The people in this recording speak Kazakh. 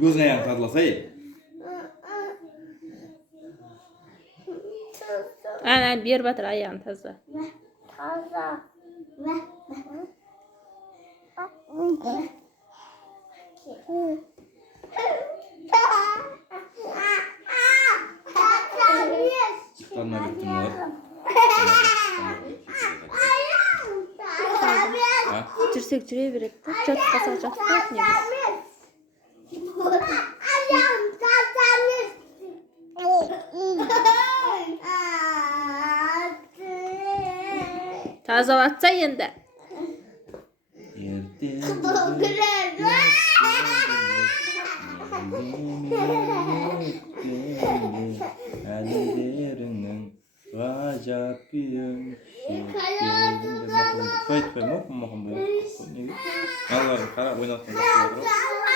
Өзің аяғын тазаласай. Ана беріп жатыр аяғын таза. Таза. Çıkarma bir var. Жүрсек жүре береді. Жатып қалсақ жатып қалады негізі. Тазалатса енді. Әлдеріңнің ғажап күйін шертпедім. Айтпай ма оқымаған бұл? Алларың қара ойнатқан